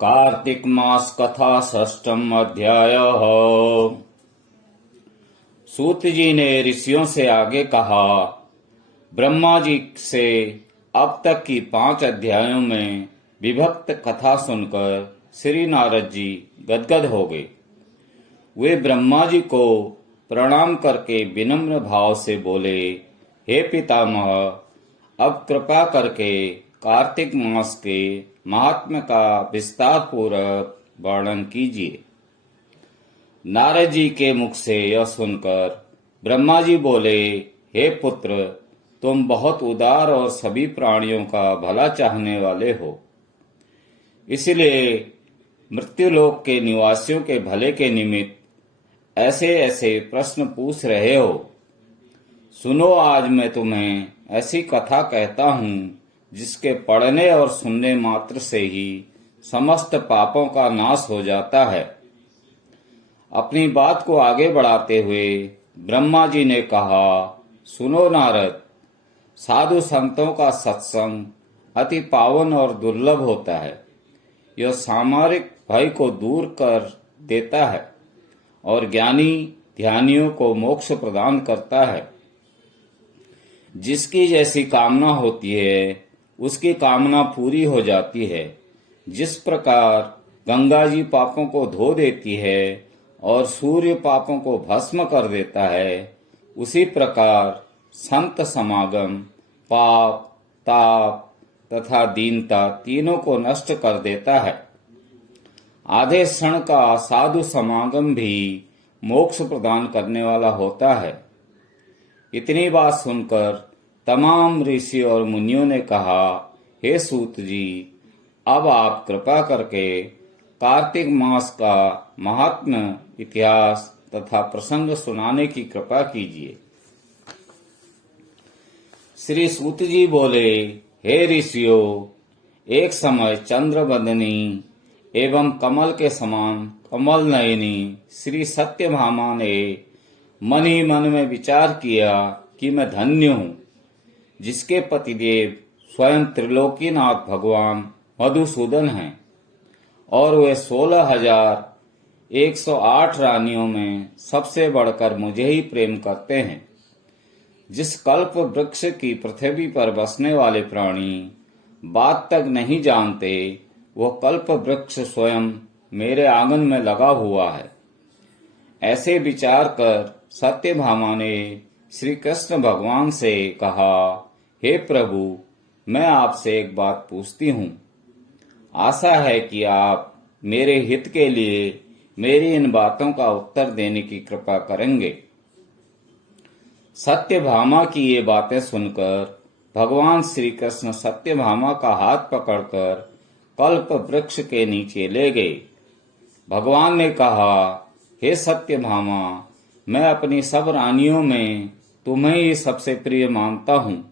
कार्तिक मास कथा षष्ठम अध्याय। सूत जी ने ऋषियों से आगे कहा, ब्रह्मा जी से अब तक की 5 अध्यायों में विभक्त कथा सुनकर श्री नारद जी गदगद हो गए। वे ब्रह्मा जी को प्रणाम करके विनम्र भाव से बोले, हे पितामह, अब कृपा करके कार्तिक मास के महात्म्य का विस्तार पूर्वक वर्णन कीजिए। नारद जी के मुख से यह सुनकर ब्रह्मा जी बोले, हे पुत्र, तुम बहुत उदार और सभी प्राणियों का भला चाहने वाले हो, इसलिए मृत्युलोक के निवासियों के भले के निमित्त ऐसे ऐसे प्रश्न पूछ रहे हो। सुनो, आज मैं तुम्हें ऐसी कथा कहता हूँ जिसके पढ़ने और सुनने मात्र से ही समस्त पापों का नाश हो जाता है। अपनी बात को आगे बढ़ाते हुए ब्रह्मा जी ने कहा, सुनो नारद, साधु संतों का सत्संग अति पावन और दुर्लभ होता है। यह सामरिक भय को दूर कर देता है और ज्ञानी ध्यानियों को मोक्ष प्रदान करता है। जिसकी जैसी कामना होती है उसकी कामना पूरी हो जाती है। जिस प्रकार गंगा जी पापों को धो देती है और सूर्य पापों को भस्म कर देता है, उसी प्रकार संत समागम पाप, ताप तथा दीनता तीनों को नष्ट कर देता है। आधे क्षण का साधु समागम भी मोक्ष प्रदान करने वाला होता है। इतनी बात सुनकर तमाम ऋषि और मुनियों ने कहा, हे सूत जी, अब आप कृपा करके कार्तिक मास का महात्म्य, इतिहास तथा प्रसंग सुनाने की कृपा कीजिए। श्री सूत जी बोले, हे ऋषियों, एक समय चंद्रवदनी एवं कमल के समान कमल नयनी श्री सत्यभामा ने मन ही मन में विचार किया कि मैं धन्य हूँ, जिसके पतिदेव स्वयं त्रिलोकीनाथ भगवान मधुसूदन हैं और वे 16,108 रानियों में सबसे बढ़कर मुझे ही प्रेम करते हैं। जिस कल्प वृक्ष की पृथ्वी पर बसने वाले प्राणी बात तक नहीं जानते, वो कल्प वृक्ष स्वयं मेरे आंगन में लगा हुआ है। ऐसे विचार कर सत्यभामा ने श्री कृष्ण भगवान से कहा, हे प्रभु, मैं आपसे एक बात पूछती हूँ। आशा है कि आप मेरे हित के लिए मेरी इन बातों का उत्तर देने की कृपा करेंगे। सत्यभामा की ये बातें सुनकर भगवान श्री कृष्ण सत्यभामा का हाथ पकड़कर कल्प वृक्ष के नीचे ले गए। भगवान ने कहा, हे सत्यभामा, मैं अपनी सब रानियों में तुम्हें ही सबसे प्रिय मानता हूँ।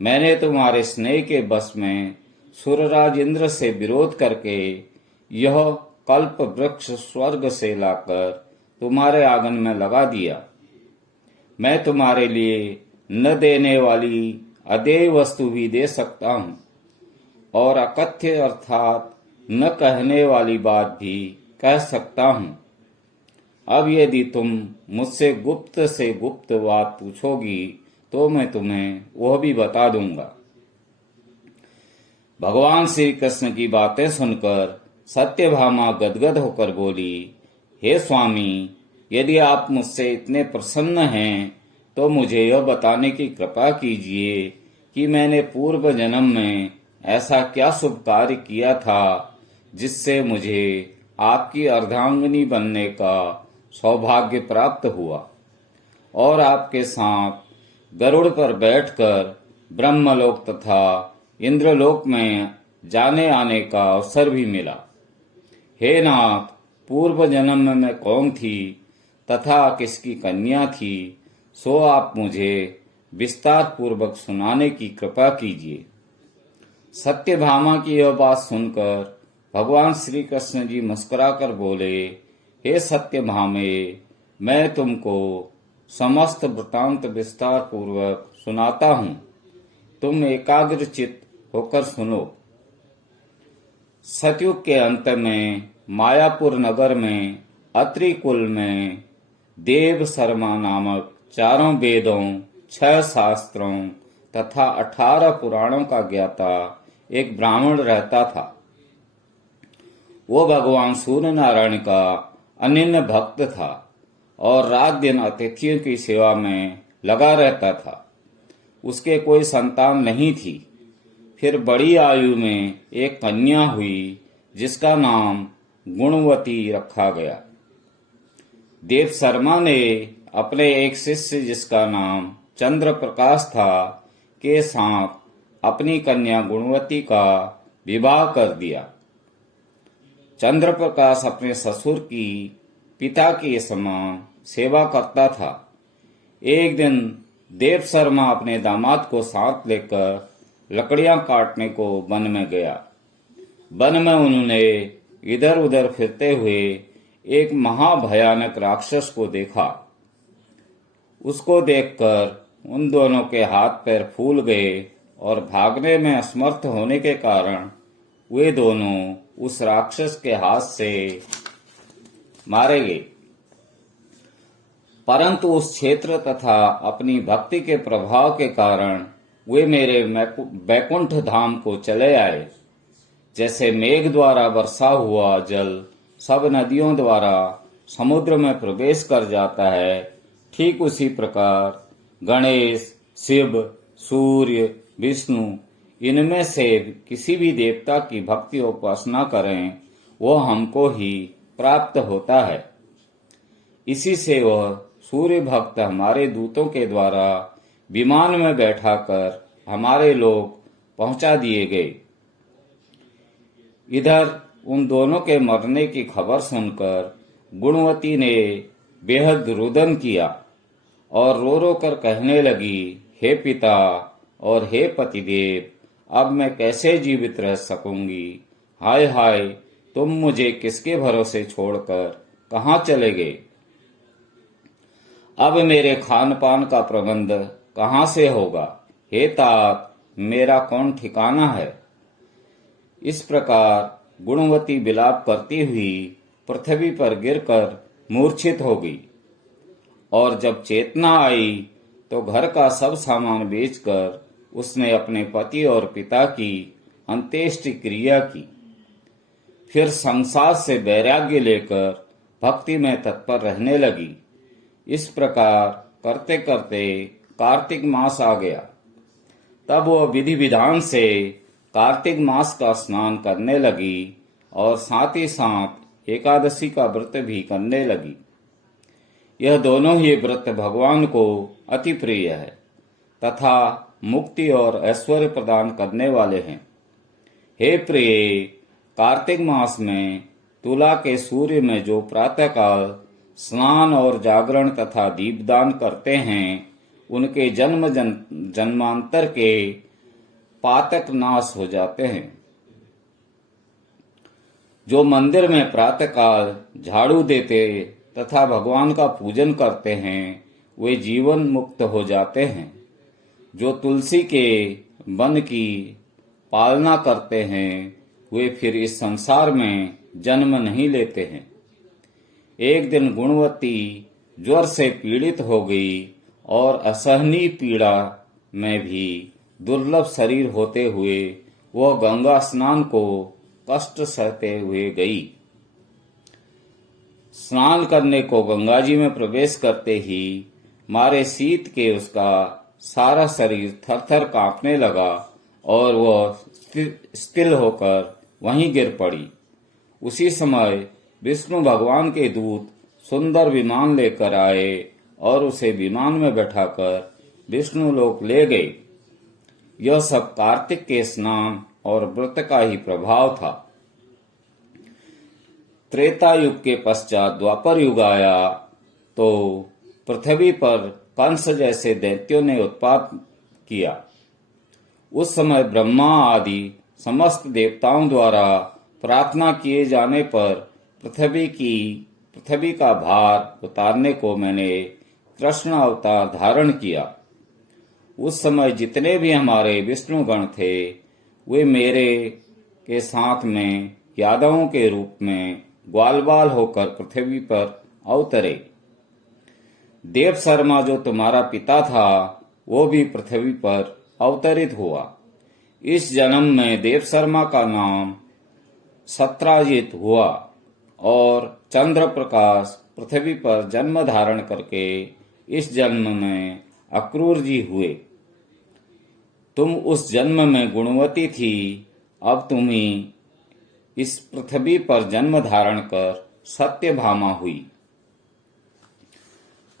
मैंने तुम्हारे स्नेह के बस में सुरराज इंद्र से विरोध करके यह कल्प वृक्ष स्वर्ग से लाकर तुम्हारे आंगन में लगा दिया। मैं तुम्हारे लिए न देने वाली अदेय वस्तु भी दे सकता हूँ और अकथ्य अर्थात न कहने वाली बात भी कह सकता हूँ। अब यदि तुम मुझसे गुप्त से गुप्त बात पूछोगी तो मैं तुम्हें वह भी बता दूंगा। भगवान श्री कृष्ण की बातें सुनकर सत्यभामा गदगद होकर बोली, हे स्वामी, यदि आप मुझसे इतने प्रसन्न हैं तो मुझे यह बताने की कृपा कीजिए कि मैंने पूर्व जन्म में ऐसा क्या शुभ कार्य किया था जिससे मुझे आपकी अर्धांगिनी बनने का सौभाग्य प्राप्त हुआ और आपके साथ गरुड़ पर बैठकर ब्रह्मलोक तथा इंद्रलोक में जाने आने का अवसर भी मिला। हे नाथ, पूर्व जन्म में मैं कौन थी तथा किसकी कन्या थी, सो आप मुझे विस्तार पूर्वक सुनाने की कृपा कीजिए। सत्यभामा की यह बात सुनकर भगवान श्री कृष्ण जी मुस्कुराकर बोले, हे सत्यभामे, मैं तुमको समस्त वृतांत विस्तार पूर्वक सुनाता हूँ। तुम एकाग्रचित्त होकर सुनो। सतयुग के अंत में मायापुर नगर में अत्रि कुल में देव शर्मा नामक 4 वेदों, 6 शास्त्रों तथा 18 पुराणों का ज्ञाता एक ब्राह्मण रहता था। वो भगवान सूर्य नारायण का अनन्य भक्त था और रात दिन अतिथियों की सेवा में लगा रहता था। उसके कोई संतान नहीं थी। फिर बड़ी आयु में एक कन्या हुई जिसका नाम गुणवती रखा गया। देव शर्मा ने अपने एक शिष्य जिसका नाम चंद्र प्रकाश था के साथ अपनी कन्या गुणवती का विवाह कर दिया। चंद्र प्रकाश अपने ससुर की पिता के समान सेवा करता था। एक दिन देव शर्मा अपने दामाद को साथ लेकर लकड़ियां काटने को वन में गया। वन में उन्होंने इधर उधर फिरते हुए एक महाभयानक राक्षस को देखा। उसको देखकर उन दोनों के हाथ पैर फूल गए और भागने में असमर्थ होने के कारण वे दोनों उस राक्षस के हाथ से मारे गए। परंतु उस क्षेत्र तथा अपनी भक्ति के प्रभाव के कारण वे मेरे बैकुंठ धाम को चले आए। जैसे मेघ द्वारा वर्षा हुआ जल सब नदियों द्वारा समुद्र में प्रवेश कर जाता है, ठीक उसी प्रकार गणेश, शिव, सूर्य, विष्णु इनमें से किसी भी देवता की भक्ति उपासना करें वो हमको ही प्राप्त होता है। इसी से वह सूर्य भक्त हमारे दूतों के द्वारा विमान में बैठाकर हमारे लोग पहुंचा दिए गए। इधर उन दोनों के मरने की खबर सुनकर गुणवती ने बेहद रुदन किया और रो रो कर कहने लगी, हे पिता और हे पतिदेव, अब मैं कैसे जीवित रह सकूंगी? हाय हाय, तुम मुझे किसके भरोसे छोड़कर कहाँ चले गए? अब मेरे खान पान का प्रबंध कहाँ से होगा? हे तात, मेरा कौन ठिकाना है? इस प्रकार गुणवती विलाप करती हुई पृथ्वी पर गिरकर मूर्छित हो गई और जब चेतना आई तो घर का सब सामान बेचकर उसने अपने पति और पिता की अंत्येष्टि क्रिया की। फिर संसार से वैराग्य लेकर भक्ति में तत्पर रहने लगी। इस प्रकार करते करते कार्तिक मास आ गया। तब वह विधि विधान से कार्तिक मास का स्नान करने लगी और साथ ही साथ एकादशी का व्रत भी करने लगी। यह दोनों ही व्रत भगवान को अति प्रिय है तथा मुक्ति और ऐश्वर्य प्रदान करने वाले हैं। हे प्रिय, कार्तिक मास में तुला के सूर्य में जो प्रातःकाल स्नान और जागरण तथा दीपदान करते हैं उनके जन्मांतर के पातक नाश हो जाते हैं। जो मंदिर में प्रातःकाल झाड़ू देते तथा भगवान का पूजन करते हैं वे जीवन मुक्त हो जाते हैं। जो तुलसी के वन की पालना करते हैं वे फिर इस संसार में जन्म नहीं लेते हैं। एक दिन गुणवती ज्वर से पीड़ित हो गई और असहनीय पीड़ा में भी दुर्लभ शरीर होते हुए वह गंगा स्नान को कष्ट सहते हुए गई। स्नान करने को गंगा जी में प्रवेश करते ही मारे शीत के उसका सारा शरीर थरथर कांपने लगा और वह स्थिर होकर वहीं गिर पड़ी। उसी समय विष्णु भगवान के दूत सुंदर विमान लेकर आए और उसे विमान में बैठाकर विष्णु लोक ले गए। यह सब कार्तिक के स्नान और व्रत का ही प्रभाव था। त्रेता युग के पश्चात द्वापर युग आया तो पृथ्वी पर कंस जैसे दैत्यों ने उत्पात किया। उस समय ब्रह्मा आदि समस्त देवताओं द्वारा प्रार्थना किए जाने पर पृथ्वी का भार उतारने को मैंने कृष्ण अवतार धारण किया। उस समय जितने भी हमारे विष्णुगण थे वे मेरे के साथ में यादवों के रूप में ग्वाल बाल होकर पृथ्वी पर अवतरे। देव शर्मा जो तुम्हारा पिता था वो भी पृथ्वी पर अवतरित हुआ। इस जन्म में देव शर्मा का नाम सत्राजित हुआ और चंद्र प्रकाश पृथ्वी पर जन्म धारण करके इस जन्म में अक्रूर जी हुए। तुम उस जन्म में गुणवती थी, अब तुम्हें इस पृथ्वी पर जन्म धारण कर सत्यभामा हुई।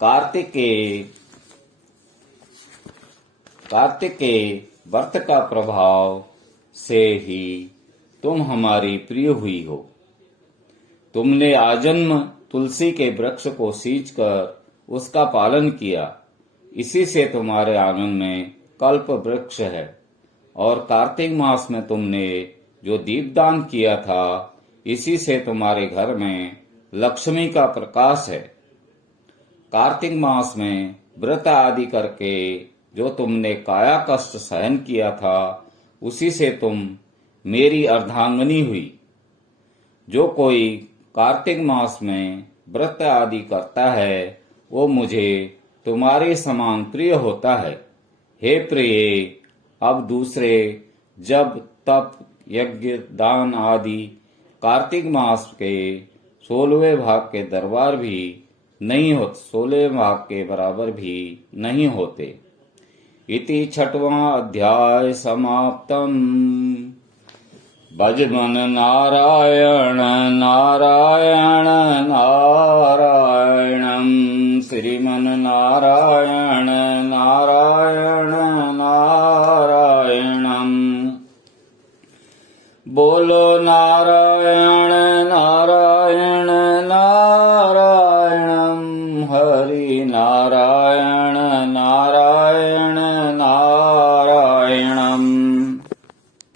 कार्तिक के व्रत का प्रभाव से ही तुम हमारी प्रिय हुई हो। तुमने आजन्म तुलसी के वृक्ष को सींचकर उसका पालन किया, इसी से तुम्हारे आंगन में कल्प वृक्ष है। और कार्तिक मास में तुमने जो दीपदान किया था, इसी से तुम्हारे घर में लक्ष्मी का प्रकाश है। कार्तिक मास में व्रत आदि करके जो तुमने काया कष्ट सहन किया था, उसी से तुम मेरी अर्धांगिनी हुई। जो कोई कार्तिक मास में व्रत आदि करता है, वो मुझे तुम्हारे समान प्रिय होता है। हे प्रिय, अब दूसरे जब तप यज्ञ दान आदि कार्तिक मास के 16वें भाग के दरबार भी नहीं होते, 16वें भाग के बराबर भी नहीं होते। इति 6वां अध्याय समाप्तम। भज मन नारायण नारायण नारायणं, श्रीमन नारायण नारायण नारायणं। बोलो नारायण नारायण नारायणं, हरि नारायण नारायण